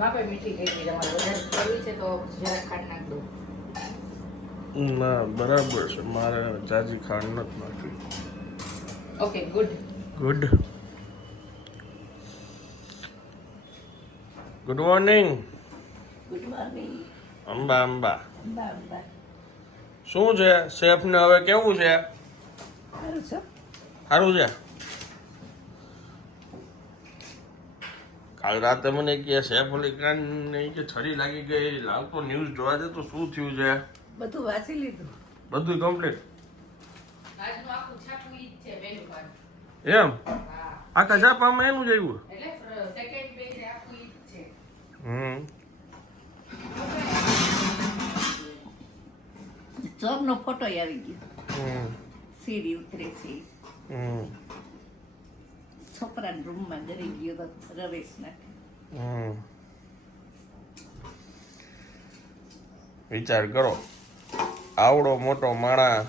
માપે મીઠી થઈ ગઈ તમારે વધારે કરવી છે તો જરાક ખાંડ નાખ દો. ના બરાબર છે. મારે જાજી ખાંડ નથી નાખવી. Okay good good good morning good morning Amba Amba. શું છે? શેફને હવે કેવું છે? સારું છે. સારું છે? કાલ રાતે મને કે સેફ અલી ખાન ને કે છરી લાગી ગઈ લાવતો ન્યૂઝ જોવા દે તો શું થયું છે? બધું વાંચી લીધું. બધું કમ્પ્લીટ આજનું આખું છાપું ઈ છે પહેલું વાર એમ? હા. આખા છાપામાં એનું જ આવ્યું? એટલે સેકન્ડ પેજ આખું ઈ છે. હમ. જોબનો ફોટો આવી ગયો. હમ. સીડી ઉતરે છે. હમ. છોકરાના રૂમમાં જરી ગયો તો રવેશ નાખે. હમ વિચાર કરો. આવડો મોટો માણા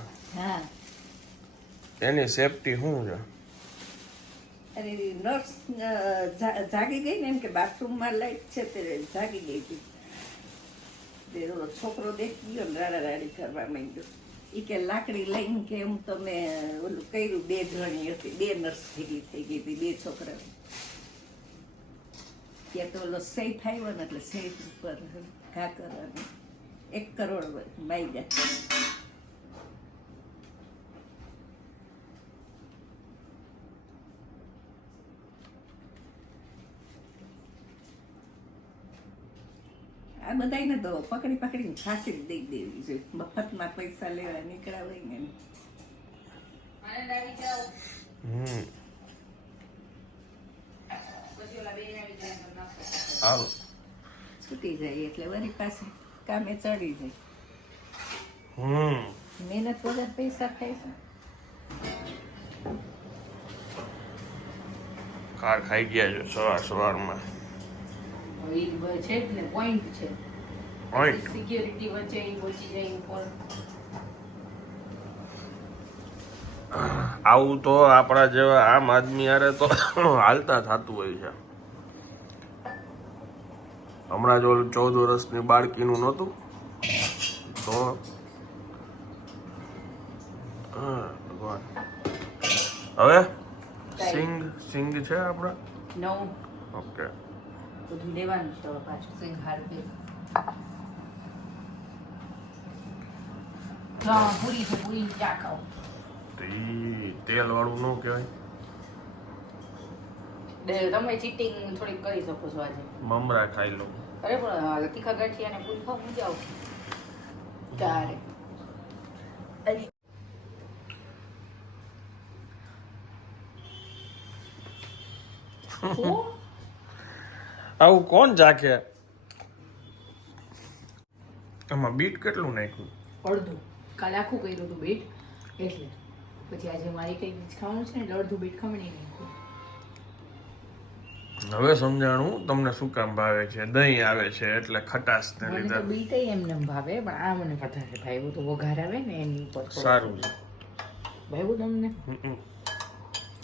એની સેફટી શું છે? અરે નર્સ જાગી ગઈ ને એમ કે બાથરૂમમાં લાઈટ છે તે જાગી ગઈ હતી. છોકરો દેખી ગયો ને રાડા રાડી કરવા માંડ્યો. એ કે લાકડી લઈને કે હું તમે ઓલું કર્યું બે જણી હતી. બે નર્સ ભેગી થઈ ગઈ હતી બે છોકરા ત્યાં તો ઓલો સેફ આવ્યો ને એટલે સેફ ઉપર ઘા કરવાની એક કરોડ માઈ ગયા આ બધાને તો પકડી પકડીને ફાંસી જ દઈ દેવી જોઈએ. મફતમાં પૈસા લેવા નીકળ્યા હોય ને હમ પછી ઓલા બેન આવી જાય તો હાલ. છૂટી જાય એટલે વરી પાસે કામે ચડી જાય. હમ. મહેનત વગર પૈસા થાય છે. કાર ખાઈ ગયા છે સવાર સવારમાં. છે એટલે પોઈન્ટ છે. પોઈન્ટ સિક્યોરિટી વચ્ચે એ પહોંચી જાય ઉપર આવું તો આપણા જેવા આમ આદમી હારે તો હાલતા થતું હોય છે. હમણાં જો ચૌદ વર્ષની બાળકીનું નહોતું તો ભગવાન. હવે સિંગ સિંગ છે આપણા? નવું. ઓકે. બધું લેવાનું છે હવે પાછું. સિંહાર પે હા પૂરી છે પૂરી ચા ખાઓ તેલ વાળું ન કહેવાય. તમે ચીટિંગ થોડીક કરી શકો છો આજે. મમરા ખાઈ લો. અરે પણ તીખા ગાંઠિયા ને પૂરી ખાવ મજા આવશે તારે. આવું કોણ ચાખે આમાં બીટ કેટલું નાખ્યું? અડધું. કાલે આખું કર્યું હતું બીટ એટલે. પછી આજે મારી કઈ બીજ ખાવાનું છે ને એટલે અડધું બીટ ખમણી નાખ્યું. હવે સમજાણું તમને શું કામ ભાવે છે? દહીં આવે છે એટલે ખટાશ ને લીધે. તો બીટ એમને એમ ભાવે પણ આ મને વધારે ભાઈ તો વઘાર આવે ને એની ઉપર સારું છે. ભાઈ તમને.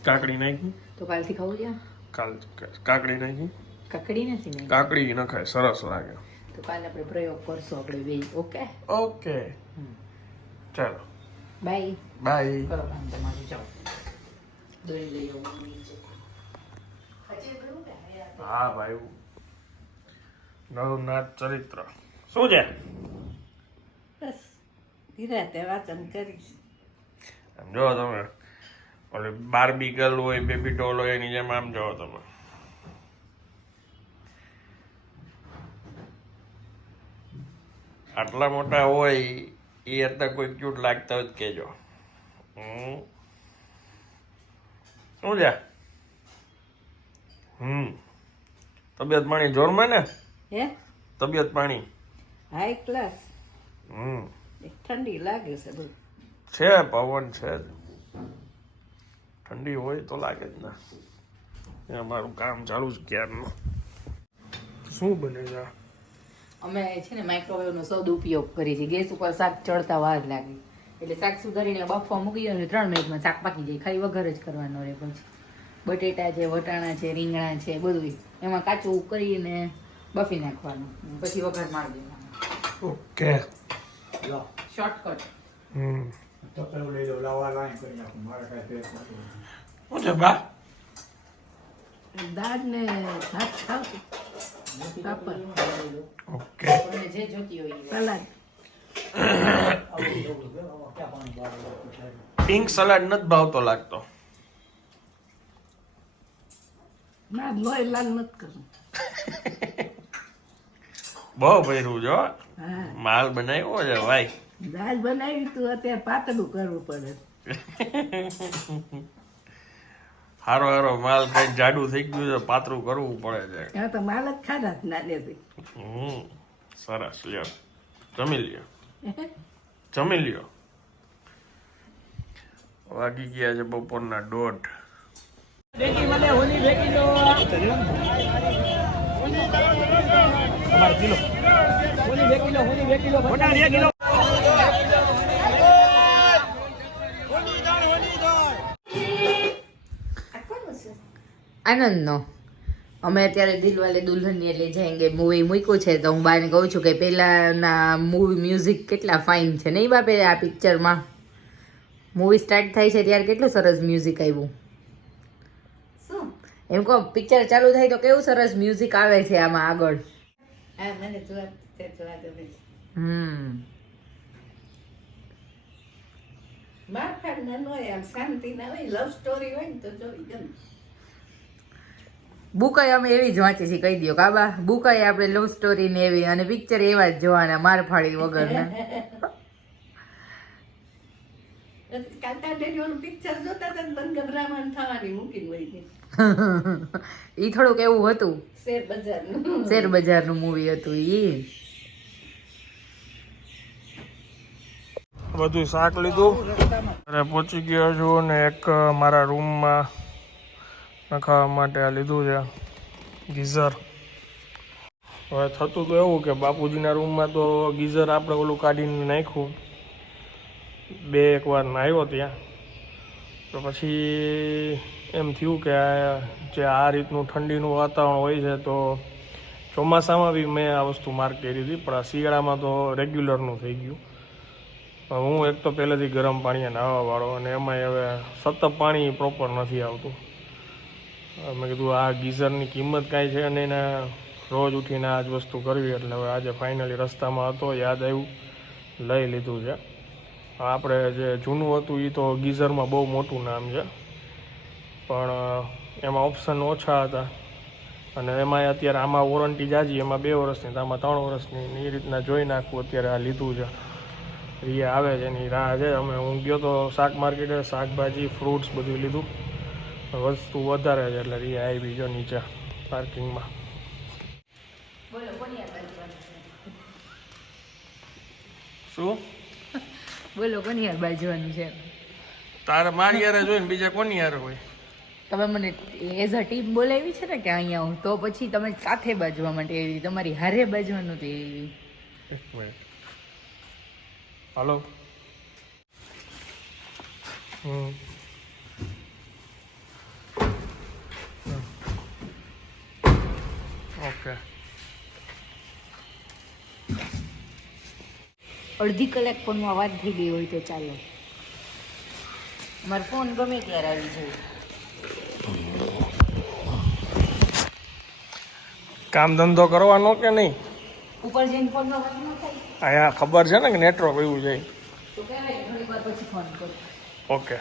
કાકડી નાખી? તો કાલથી ખાવું છે? કાલ કાકડી નાખી? કાકડી નથી ને કાકડી નખાય સરસ લાગે. તો કાલે આપણે પ્રયોગ કરશું આપણે બે ઓકે? ઓકે. ચાલો. બાય. બાય. કરો કામ તમારું જાઓ. દોરી લઈ આવું ને? હા ભાઈ નવનાથ ચરિત્ર. શું છે? બસ ધીરાતે વાંચન કરીશ. જો તમે. ઓલી બારબી ગર્લ હોય બેબી ડોલ હોય એની જેમ આમ જો તમે. આટલા મોટા હોય એ અત્યારે કોઈ ક્યુટ લાગતા હોય તો કહેજો હમ. શું છે? હમ. તબિયત પાણી જોરમાં ને? હે? તબિયત પાણી? હાઈ ક્લાસ હમ. ઠંડી લાગે છે બધું છે પવન છે ઠંડી હોય તો લાગે જ ને. એ અમારું કામ ચાલુ છે ક્યારનું. શું બને છે અમે છે ને માઇક્રોવેવનો સદુપયોગ કરીએ છીએ. ગેસ ઉપર શાક ચડતા વાર લાગે. એટલે શાક સુધારીને બાફવા મૂકી અને ત્રણ મિનિટમાં શાક પાકી જાય. ખાલી વઘાર જ કરવાનો રહે પછી. બટેટા છે વટાણા છે રીંગણા છે બધું એમાં કાચું કરીને બફી નાખવાનું. પછી વઘાર મારી દેવાનું. ઓકે. લો. શોર્ટકટ. હમ. તો પેલું લઈ લો લાવા લાઈન કરી નાખું. મારે કાંઈ ફેર નથી. શું છે બા? દાળ ને ભાત ખાવ. પાપડ. ઓકે. તમને જે જોતી હોય એ સલાડ? પિંક સલાડ નથી ભાવતો લાગતો. ના લોહી લાલ નથી કરવું બહુ ભર્યું જો હા. માલ બનાવ્યો છે ભાઈ. દાળ બનાવી તું અત્યારે પાતળું કરવું પડે. હારો હારો માલ કઈ જાડું થઈ ગયું છે પાતળું કરવું પડે છે. ત્યાં તો માલ જ ખાધા ના નાનેથી હમ સરસ લ્યો. જમી લ્યો. જમી લ્યો. વાગી ગયા છે બપોરના દોઢ. આનંદનો અમે અત્યારે દિલવાલે દુલ્હનિયા લે જાયંગે મૂવી મૂક્યું છે તો હું બાને કહું છું કે પહેલાના મૂવી મ્યુઝિક કેટલા ફાઇન છે. નહીં બાપે આ પિક્ચરમાં મૂવી સ્ટાર્ટ થાય છે ત્યારે કેટલું સરસ મ્યુઝિક આવ્યું? એમ કહો પિક્ચર ચાલુ થાય તો કેવું સરસ મ્યુઝિક આવે છે આમાં આગળ? હમ. મારફાડ હોય હોય હોય બુકાઈ અમે એવી જ વાંચી છીએ કહી દો કાબા? બુકાઈ આપણે લવ સ્ટોરી ને એવી અને પિક્ચર એવા જ જોવાના માર ફાડી વગરના. ડેડીઓનું પિક્ચર જોતા હતા ને બંધ ગભરામણ થવાની મૂકીને વહી ઈ થોડુંક એવું હતું. શેર બજારનું શેર બજારનું મૂવી હતું ઈ. બધું શાક લીધું. અને પહોંચી ગયો છું ને એક મારા રૂમમાં નખાવા માટે આ લીધું છે ગીઝર. હવે થતું તો એવું કે બાપુજીના રૂમમાં તો ગીઝર આપણે ઓલું કાઢીને નાખ્યું. બે એક વાર નાહ્યો ત્યાં. તો પછી એમ થયું કે આ જે આ રીતનું ઠંડીનું વાતાવરણ હોય છે, તો ચોમાસામાં બી મેં આ વસ્તુ માર્ક કરી હતી, પણ આ શિયાળામાં તો રેગ્યુલરનું થઈ ગયું. હું એક તો પહેલેથી ગરમ પાણીએ નાહવા વાળો અને એમાંય હવે સતત પાણી પ્રોપર નથી આવતું. મેં કીધું આ ગીઝરની કિંમત કાંઈ છે અને એને રોજ ઉઠીને આ જ વસ્તુ કરવી, એટલે હવે આજે ફાઇનલી રસ્તામાં હતો, યાદ આવ્યું, લઈ લીધું છે. આપણે જે જૂનું હતું એ તો ગીઝરમાં બહુ મોટું નામ છે. પણ એમાં ઓપ્શન ઓછા હતા. અને એમાં અત્યારે આમાં વોરંટી જાજી એમાં બે વર્ષની તો આમાં ત્રણ વર્ષની એ રીતના જોઈ નાખવું અત્યારે આ લીધું છે. રિયા આવે છે એની રાહ છે. અમે હું ગયો તો શાક માર્કેટે શાકભાજી ફ્રૂટ્સ બધું લીધું. વસ્તુ વધારે છે એટલે રિયા આવી જો નીચે પાર્કિંગમાં શું? બોલો કોની યાર બાજવાનું છે? તારે મારી યારે જોઈને બીજા કોની યાર હોય? તમે મને એઝ અ ટીમ બોલાવી છે ને કે અહીંયા હું તો પછી તમે સાથે બાજવા માટે એવી તમારી હારે બાજવાનું તે એવી. એક મિનિટ. હાલો. ઓકે. અડધી કલાક ફોનમાં વાત થઈ ગઈ હોય તો ચાલો. મારો ફોન ગમે ત્યારે આવી જાય. કામ ધંધો કરવાનો કે નહીં? ઉપર જઈને ફોન અહીંયા ખબર છે ને કે નેટવર્ક એવું છે. ઓકે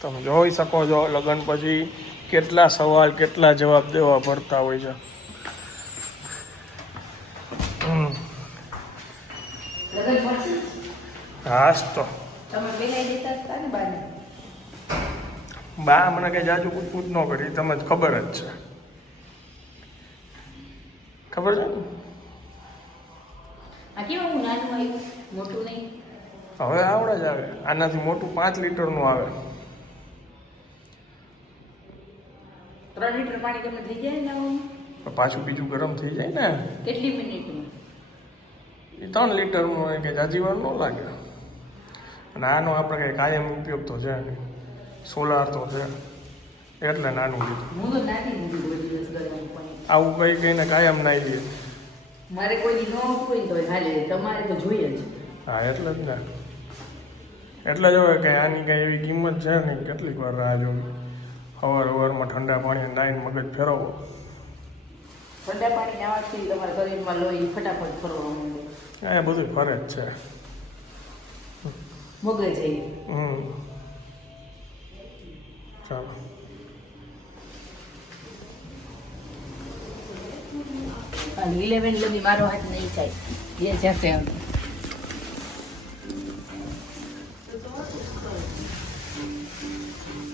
તમે જોઈ શકો છો લગ્ન પછી કેટલા સવાલ કેટલા જવાબ દેવા પડતા હોય છે. હા તો. તમે બા મને કઈ જાજુ પૂછપૂછ ન કરી તમને ખબર જ છે. ખબર છે? ને? આ કેવું હું નાનું આવ્યું મોટું નહીં? હવે આવડે જ આવે. આનાથી મોટું પાંચ લીટરનું આવે. ત્રણ લીટર પાણી તમે થઈ જાય ને પાછું બીજું ગરમ થઈ જાય ને? કેટલી મિનિટ એ ત્રણ લીટરનું હોય કે જાજી વાર ન લાગે. અને આનો આપણે કંઈ કાયમ ઉપયોગ તો છે સોલાર તો છે. એટલે નાનું લીધું. આવું કઈ કઈને કાયમ નાઈ દે. મારે કોઈ ન આવતું હોય તો હાલે તમારે તો જોઈએ જ. હા એટલે જ ને. એટલે જ હવે કે આની કઈ એવી કિંમત છે નહીં કેટલીક વાર રાહ જોવી. સવાર સવારમાં ઠંડા પાણી નાઈને મગજ ફેરવો ઠંડા પાણી નાવાથી તમારા શરીરમાં લોહી ફટાફટ ફરવા માંડે. એ બધું ફરે જ છે. મગજ હમ. ચાલો. અને ઇલેવન લગી મારો હાથ નહીં થાય. એ જશે હવે.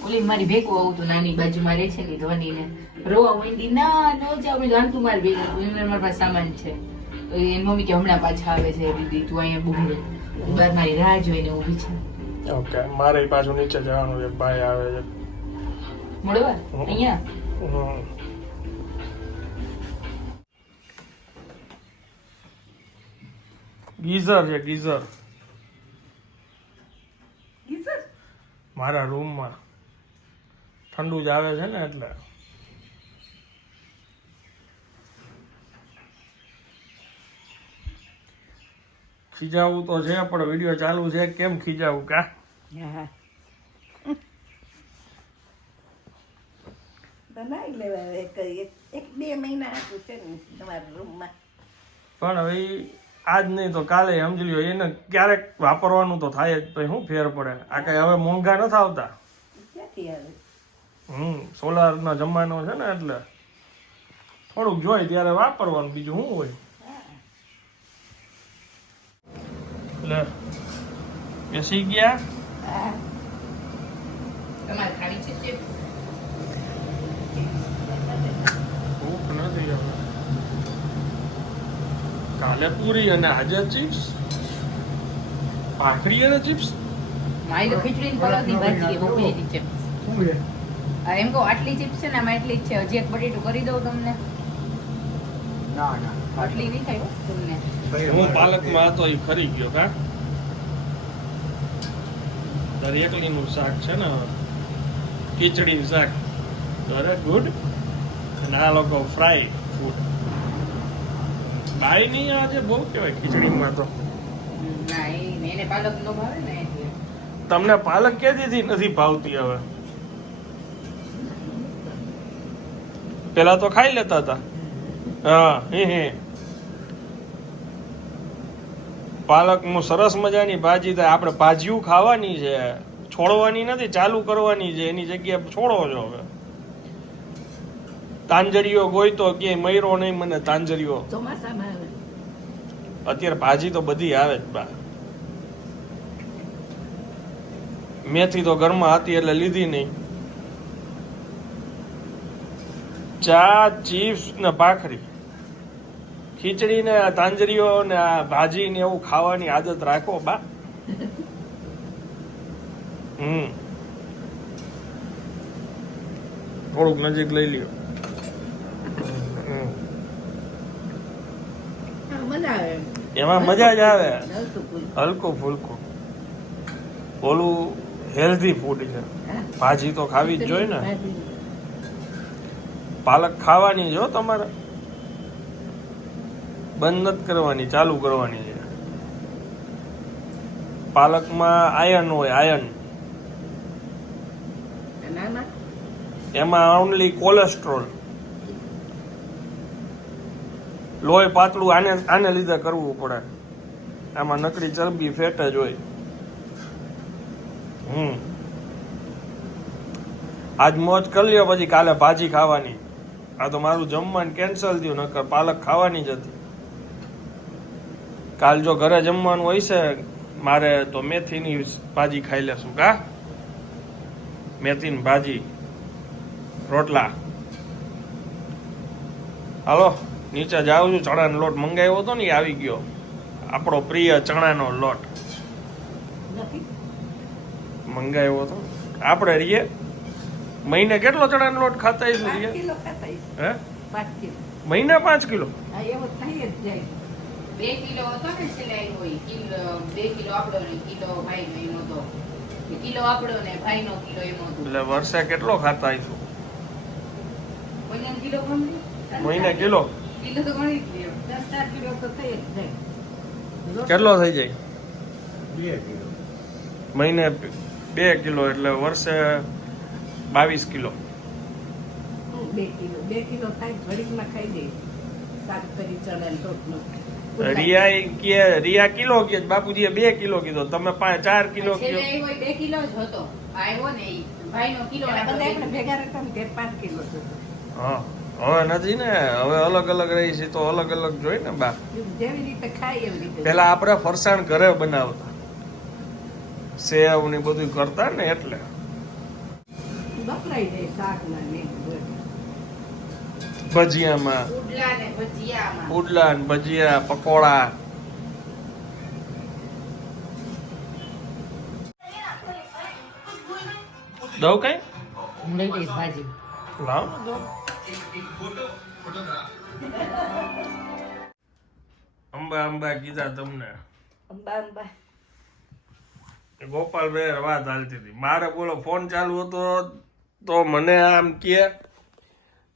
ઓલી મારી ભેગું આવું તો નાની બાજુમાં રહે છે ને ધ્વની ને રોવા માંડી ના ન જાવ મેં જાણ તું મારી ભેગું. એમને મારા પાસે સામાન છે. તો એ મમ્મી કે હમણાં પાછા આવે છે દીદી તું અહીંયા બહુ હું બહાર મારી રાહ જોઈને ઊભી છે. ઓકે મારે પાછું નીચે જવાનું છે. ભાઈ આવે છે. મળવા? અહીંયા? ગીઝર છે ગીઝર. ગીઝર? મારા રૂમમાં. ઠંડુ જ આવે છે ને એટલે. ખીજાવું તો છે પણ વીડિયો ચાલુ છે. કેમ ખીજાવું કા? તો લેવા એક બે મહિના છે ને તમારા રૂમમાં. પણ હવે આજ નહીં તો કાલે સમજી લ્યો એને ક્યારેક વાપરવાનું તો થાય જ પછી શું ફેર પડે? આ કઈ હવે મોંઘા નથી આવતા? હમ સોલાર નો જમાનો છે ને એટલે. થોડુંક જોઈ ત્યારે વાપરવાનું બીજું શું હોય? એટલે બેસી ગયા? તમારે ખાવી છે ચેપ ભૂખ નથી હવે કાલે પૂરી અને આજે ચિપ્સ. ભાખરી અને ચિપ્સ. મારી ખીચડી પલાવની ભાજી બહુ ચિપ્સ. શું છે? એમ કહું આટલી ચિપ્સ છે ને આમાં એટલી જ છે. હજી એક બટેટું કરી દઉં તમને. ના ના. આટલી નહીં થાય હો તમને. હું પાલકમાં હતો એ ખરી ગયો કા? દરેકલીનું એકલીનું શાક છે ને? ખીચડીનું શાક. દરેક ગુડ અને આ લોકો ફ્રાય બાય નહીં આજે બહુ કહેવાય ખીચડીમાં તો. ના પાલક નો ને તમને પાલક કે દીધી નથી ભાવતી હવે. પેલા તો ખાઈ લેતા હતા. હા હે હે. પાલકનું સરસ મજાની ભાજી થાય. આપણે ભાજીયું ખાવાની છે છોડવાની નથી ચાલુ કરવાની છે. એની જગ્યાએ છોડો છો હવે. તાંજરીઓ ગોઈતો કે મયરો નહીં મને તાંજરીઓ અત્યારે ભાજી તો બધી આવે જ બા. મેથી તો ઘરમાં હતી એટલે લીધી નહીં. ચા ચીપ્સ ને ભાખરી. ખીચડી ને તાંજરીઓ ને આ ભાજી ને એવું ખાવાની આદત રાખો બા. હમ. થોડુંક નજીક લઈ લ્યો હમ. હા, મજા આવે. એમાં મજા જ આવે. હલકું ફૂલકું. ઓલું હેલ્ધી ફૂડ છે. ભાજી તો ખાવી જ જોઈએ ને. પાલક ખાવાની જો તમારે. બંધ નથી કરવાની ચાલુ કરવાની છે. પાલકમાં આયન હોય આયન એમાં ઓનલી કોલેસ્ટ્રોલ લોહી પાતળું આને આને લીધે કરવું પડે. આમાં નકરી ચરબી, ફેટ જ હોય. હમ. આજ મોજ કરી લ્યો પછી કાલે ભાજી ખાવાની. આ તો મારું જમવાનું કેન્સલ થયું, નકર પાલક ખાવાની જ હતી. કાલ જો ઘરે જમવાનું હોય છે, મારે તો મેથીની ભાજી ખાઈ લેશું, કા? મેથીની ભાજી. રોટલા. હાલો. નીચે જાઉં છું ચણાનો લોટ મંગાવ્યો હતો ને એ આવી ગયો. આપણો પ્રિય ચણાનો લોટ. મંગાવ્યો હતો. આપણે રીએ મહિને કેટલો ચણાનો લોટ ખાતા હઈશ. હે? મહિના પાંચ કિલો? હા એવો થઈ જ જાય. બે કિલો હતો ને છેલ્લે હોય કિલો બે કિલો આપણો ને કિલો ભાઈ નો હતો કિલો આપણો ને ભાઈ નો કિલો એમ હતું એટલે વર્ષે કેટલો ખાતા આવીશું મહિને કિલો? કિલો તો ગણી જ લ્યો. દસ ચાર કિલો તો થઈ જ જાય. કેટલો થઈ જાય? બે કિલો. મહિને બે કિલો એટલે વર્ષે બાવીસ કિલો. બે કિલો. બે કિલો થાય ઘડીકમાં ખાઈ દે. શાક કરી ચણા ટોપનું રિયા કે રિયા કિલો કે બાપુજીએ બે કિલો કીધો. તમે પાંચ ચાર કિલો કીધો બે કિલો જ હતો. આવ્યો ને ભાઈનો કિલો બધા ભેગા રહેતા ને કે પાંચ કિલો હા. હવે નથી ને હવે અલગ અલગ રહી છે તો અલગ અલગ જોઈ ને બા. પેલા આપણે ફરસાણ ઘરે બનાવતા. સેવ ને બધું કરતા ને એટલે. ભજીયામાં. ઉડલા ને ભજીયા પકોડા. દઉં કઈ? હું લઈ લઈશ ભાજી. લાવ અંબા અંબા કીધા તમને. અંબા અંબા. ગોપાલ ભાઈ વાત હાલતી હતી. મારે બોલો ફોન ચાલુ હતો તો મને આમ કે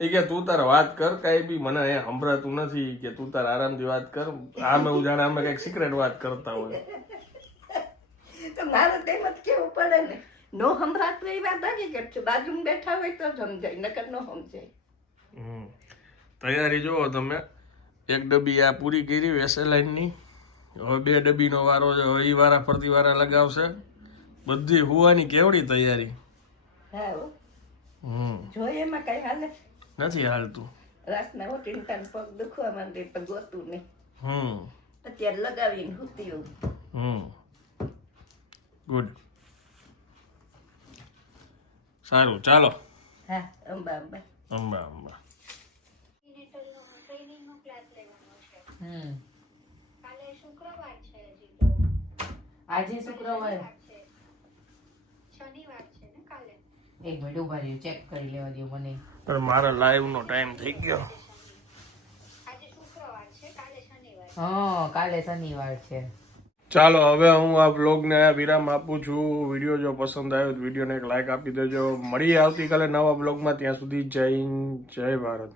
એ કે તું તારે વાત કર કઈ બી મને અહીંયા સંભળાતું નથી કે તું તારે આરામથી વાત કર. આ એવું જાણે અમે કંઈક સિક્રેટ વાત કરતા હોય. તો મારે તેમ જ કેવું પડે ને. નો સંભળાતું એ વાત આવી કે છે બાજુમાં બેઠા હોય તો સમજાય નકર નો સમજાય. તૈયારી જુઓ તમે. એક ડબ્બી આ પૂરી કરી વેસેલાઇનની હવે બે ડબ્બીનો વારો છે હવે એ વારા ફરતી વારા લગાવશે. બધી હોવાની કેવડી તૈયારી? હા હમ. એમાં કઈ હાલે? નથી હાલતું. રાતના ઉઠીને તાન પગ દુખવા માંડે પણ ગોતું નહીં. હમ. અત્યારે લગાવીને હુતી હમ. ગુડ સારું ચાલો. હા અંબા અંબા. અંબા અંબા. આજે શુક્રવાર. એક મિનિટ ઊભા રહ્યો ચેક કરી લેવા દો મને. પણ મારા લાઈવ નો ટાઈમ થઈ ગયો. આજે શુક્રવાર છે કાલે શનિવાર હા કાલે શનિવાર છે. ચાલો, હવે હું આ બ્લોગને વિરામ આપું છું. વીડિયો જો પસંદ આવ્યો તો વિડીયોને એક લાઈક આપી દેજો. મળીએ આવતીકાલે નવા બ્લોગમાં ત્યાં સુધી જય જય ભારત.